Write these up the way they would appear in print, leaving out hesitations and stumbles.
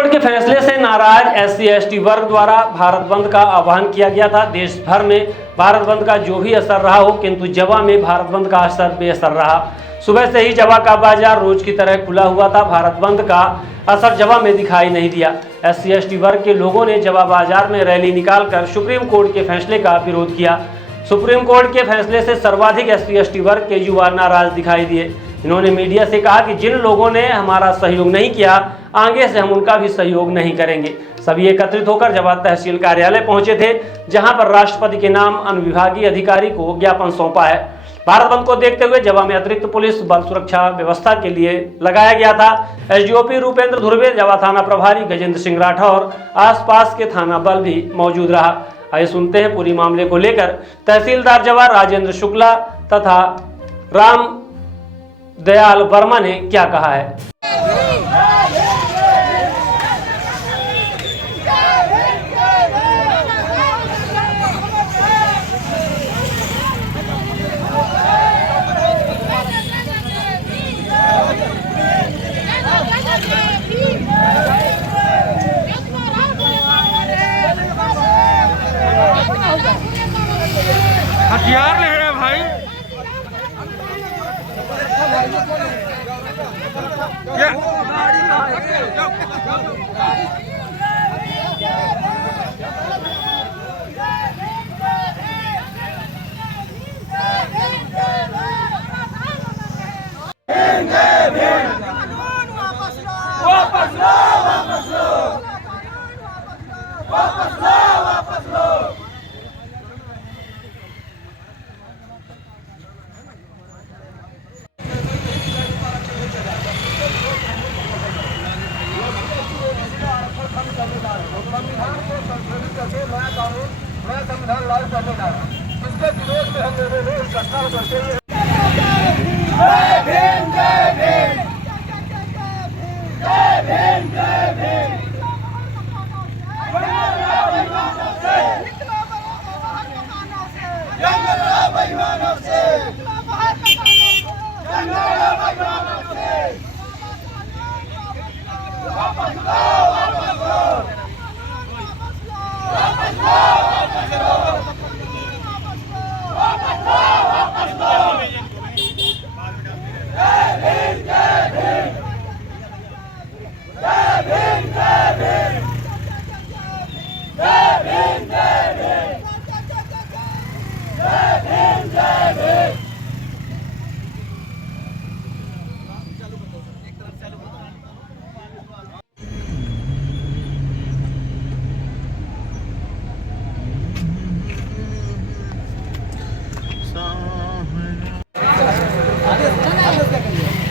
Court के फैसले से नाराज SC/ST वर्ग द्वारा भारत बंद का आह्वान किया गया था। देश भर में भारत बंद का जो भी असर रहा हो, किंतु जवा में भारत बंद का असर बेअसर रहा। सुबह से ही जवा का बाजार रोज की तरह खुला हुआ था। भारत बंद का असर जवा में दिखाई नहीं दिया। SC/ST वर्ग के लोगों ने जवा बाजार में रैली निकालकर सुप्रीम कोर्ट के फैसले का विरोध किया। सुप्रीम कोर्ट के फैसले से सर्वाधिक SC/ST वर्ग के युवा नाराज दिखाई दिए। इन्होंने मीडिया से कहा कि जिन लोगों ने हमारा सहयोग नहीं किया, आगे से हम उनका भी सहयोग नहीं करेंगे। सभी एकत्रित होकर जवा तहसील कार्यालय पहुंचे थे, जहां पर राष्ट्रपति के नाम अनुविभागीय अधिकारी को ज्ञापन सौंपा है। भारत बंद को देखते हुए जवा में अतिरिक्त पुलिस बल सुरक्षा व्यवस्था के लिए लगाया गया था। SDOP रूपेंद्र धुर्वे, जवा थाना प्रभारी गजेंद्र सिंह राठौर, आसपास के थाना बल भी मौजूद रहा। आइए सुनते हैं पूरी मामले को लेकर तहसीलदार जवा राजेंद्र शुक्ला तथा राम दयाल वर्मा ने क्या कहा है। हथियार ले रहे भाई। वापस लो, वापस लो, वापस लो, वापस लो। संविधान लागू करने का इसके विरोध में हम लोगों ने इकट्ठा करते हुए जय भीम, जय भीम, जय भीम, जय भीम।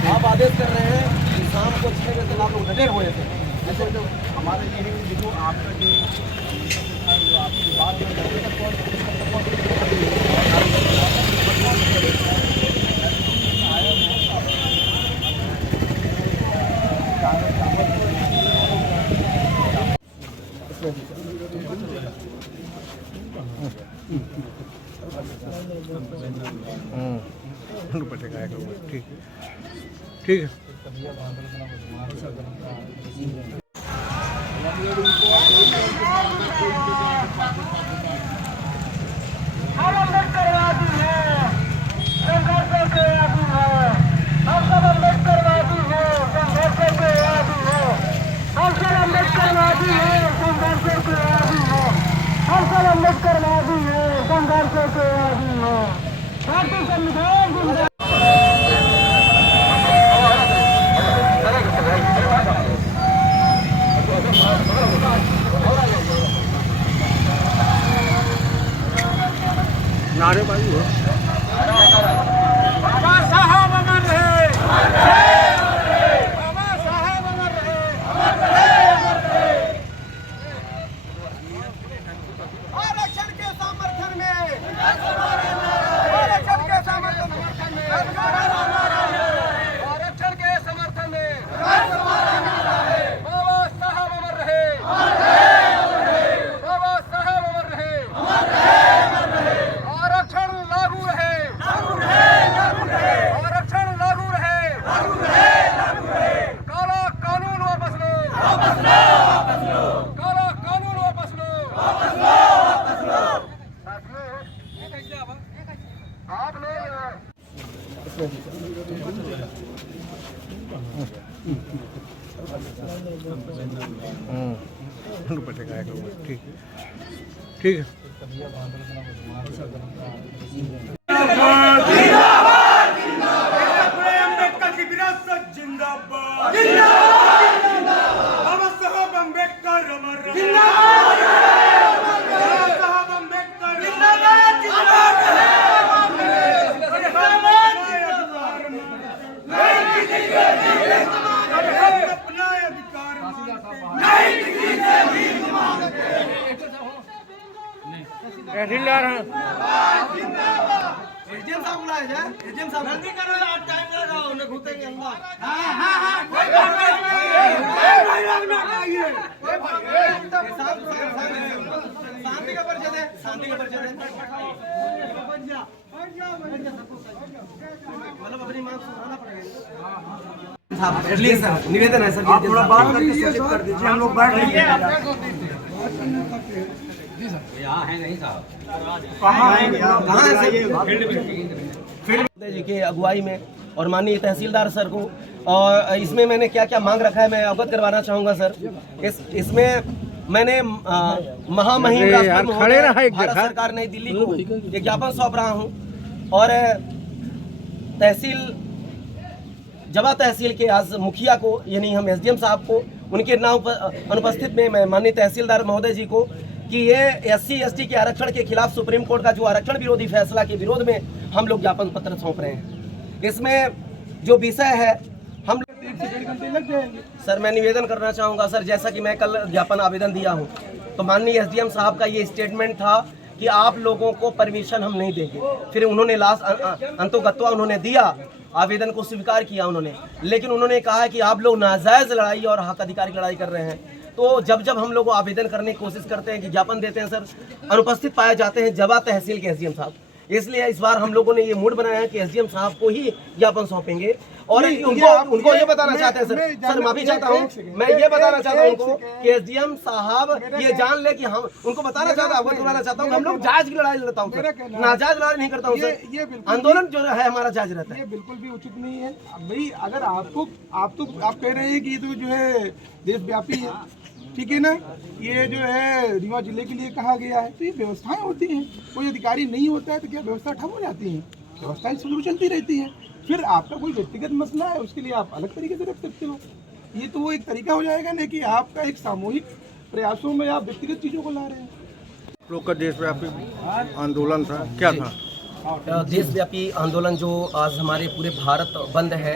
आप आदेश कर रहे हैं कि शाम को 6 बजे तक आप लोग डटे हुए थे। जैसे जो हमारे यही जो आपका जो आपकी बात ठीक ठीक है। हम अम्बेडकरवादी हैं, संघर्षों के आदी हैं। हम सब अम्बेडकरवादी हैं, संघर्षों के आदी हैं। हम सब अम्बेडकरवादी हैं, संघर्षों के आदी हैं। हम सब अम्बेडकरवादी हैं, संघर्षों के आदी हैं। भारतीय संविधान जिंदाबाद। नारेबाजी हो। बाबा साहब अमर रहे, बाबा साहब अमर रहे, आरक्षण के समर्थन में, आरक्षण के समर्थन में, आरक्षण के समर्थन में बाबा साहब अमर रहे, बाबा साहब अमर रहे। आरक्षण लागू रहे, आरक्षण लागू रहे, काला कानून वापस लो, ठीक ठीक है। अम्बेडकर की विरासत जिंदाबाद, बाबा साहब अम्बेडकर अमर रहे, बाबा साहब अम्बेडकर अपना अधिकार निवेदन है सर, आप थोड़ा बात करके सूचित कर दीजिए, हम लोग बैठ लेंगे। फील्ड जी के अगुवाई में और माननीय तहसीलदार सर को, और इसमें मैंने क्या क्या मांग रखा है मैं अवगत करवाना चाहूँगा सर। इसमें मैंने महामहिम राष्ट्रपति महोदय भारत सरकार नई दिल्ली को एक ज्ञापन सौंप रहा हूँ, और जवा तहसील के आज मुखिया को यानी हम एसडीएम साहब को उनके अनुपस्थित में मैं माननीय तहसीलदार महोदय जी को कि ये SC/ST के आरक्षण के खिलाफ सुप्रीम कोर्ट का जो आरक्षण विरोधी फैसला के विरोध में हम लोग ज्ञापन पत्र सौंप रहे हैं। इसमें जो विषय है हम सर मैं निवेदन करना चाहूँगा सर, जैसा कि मैं कल ज्ञापन आवेदन दिया हूँ तो माननीय SDM साहब का ये स्टेटमेंट था कि आप लोगों को परमिशन हम नहीं देंगे। फिर उन्होंने लास्ट अंतोगत्वा उन्होंने दिया, आवेदन को स्वीकार किया उन्होंने, लेकिन उन्होंने कहा कि आप लोग नाजायज लड़ाई और हक अधिकार की लड़ाई कर रहे हैं। तो जब हम लोग आवेदन करने की कोशिश करते हैं कि ज्ञापन देते हैं सर, अनुपस्थित पाए जाते हैं जवा तहसील के SDM साहब। इसलिए इस बार हम लोगों ने ये मूड बनाया है कि SDM साहब को ही ज्ञापन सौंपेंगे, और उनको ये बताना चाहते हैं सर माफी चाहता हूँ, मैं ये बताना चाहता हूँ उनको कि SDM साहब ये जान ले कि हम उनको बताना चाहता हूँ, अवगत कराना चाहता हूँ हम लोग जायज की लड़ाई लड़ता हूँ सर, नाजायज लड़ाई नहीं करता हूँ सर। आंदोलन जो है हमारा जायज रहता है। ये बिल्कुल भी उचित नहीं है भाई। अगर आप कह रहे हैं कि ये तो जो है देशव्यापी है, ठीक है ना, ये जो है रीवा जिले के लिए कहा गया है, तो ये व्यवस्थाएं होती हैं। कोई अधिकारी नहीं होता है तो क्या व्यवस्था ठप हो जाती है? व्यवस्थाएं शुरू चलती रहती है। फिर आपका कोई व्यक्तिगत मसला है उसके लिए आप अलग तरीके से रख सकते हो। ये तो वो एक तरीका हो जाएगा ना कि आपका एक सामूहिक प्रयासों में आप व्यक्तिगत चीज़ों को ला रहे हैं। लोग का देशव्यापी आंदोलन था, क्या था? देशव्यापी आंदोलन जो आज हमारे पूरे भारत बंद है,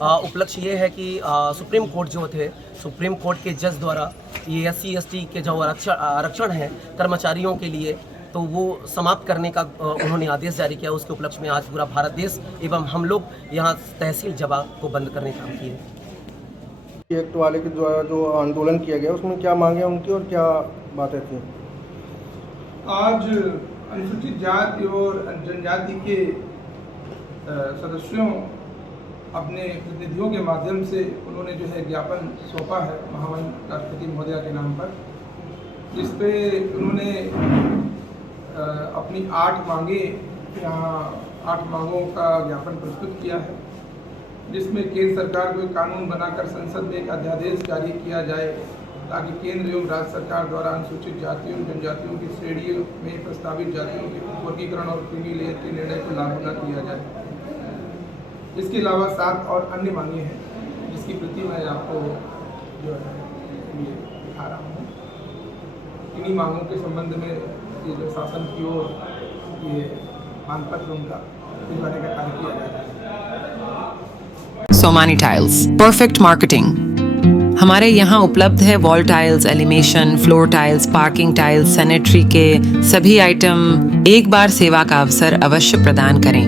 उपलक्ष्य ये है कि सुप्रीम कोर्ट जो थे, सुप्रीम कोर्ट के जज द्वारा ये SC/ST के जो आरक्षण है कर्मचारियों के लिए, तो वो समाप्त करने का उन्होंने आदेश जारी किया। उसके उपलक्ष्य में आज पूरा भारत देश एवं हम लोग यहाँ तहसील जवा को बंद करने का काम किए। एक्ट वाले के द्वारा जो आंदोलन किया गया उसमें क्या मांगे उनकी और क्या बातें थी? आज अनुसूचित जाति और जनजाति के सदस्यों अपने प्रतिनिधियों के माध्यम से उन्होंने जो है ज्ञापन सौंपा है महामहिम राष्ट्रपति महोदया के नाम पर, जिस पे उन्होंने अपनी 8 मांगे यहाँ 8 मांगों का ज्ञापन प्रस्तुत किया है, जिसमें केंद्र सरकार को एक कानून बनाकर संसद में एक अध्यादेश जारी किया जाए ताकि केंद्र एवं राज्य सरकार द्वारा अनुसूचित जातियों और जनजातियों की श्रेणियों में प्रस्तावित जातियों के वर्गीकरण और क्रीमी लेयर के निर्णय को लागू न किया जाए। इसके अलावा 7 और अन्य मांगे हैं, जिसकी प्रति मैं आपको जो है ये दिखा रहा हूँ। इन्हीं मांगों के संबंध में ये जो शासन की ओर ये मांगपत्र उनका भिजवाने का कार्य किया जा रहा है। Somani tiles, perfect marketing. हमारे यहाँ उपलब्ध है wall tiles, elevation, floor tiles, parking tiles, sanitary के सभी आइटम। एक बार सेवा का अवसर अवश्य प्रदान करें।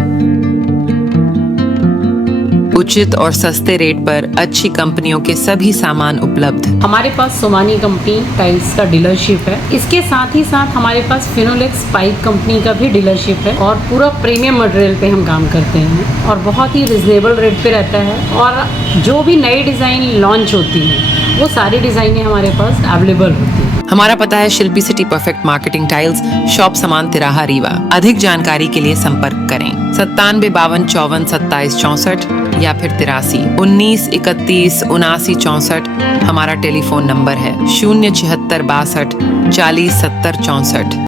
उचित और सस्ते रेट पर अच्छी कंपनियों के सभी सामान उपलब्ध। हमारे पास सोमानी कंपनी टाइल्स का डीलरशिप है। इसके साथ ही साथ हमारे पास फिनोलेक्स पाइप कंपनी का भी डीलरशिप है और पूरा प्रीमियम मटेरियल पे हम काम करते हैं और बहुत ही रिजनेबल रेट पे रहता है। और जो भी नई डिज़ाइन लॉन्च होती है वो सारी डिज़ाइनें हमारे पास अवेलेबल होती है। हमारा पता है Shilpi city perfect marketing tiles, shop Samaan तिराहा रीवा। अधिक जानकारी के लिए संपर्क करें 97 52 54 27 64। या फिर 83 19 31 79 64 हमारा टेलीफोन नंबर है। 076 62 40 70 64।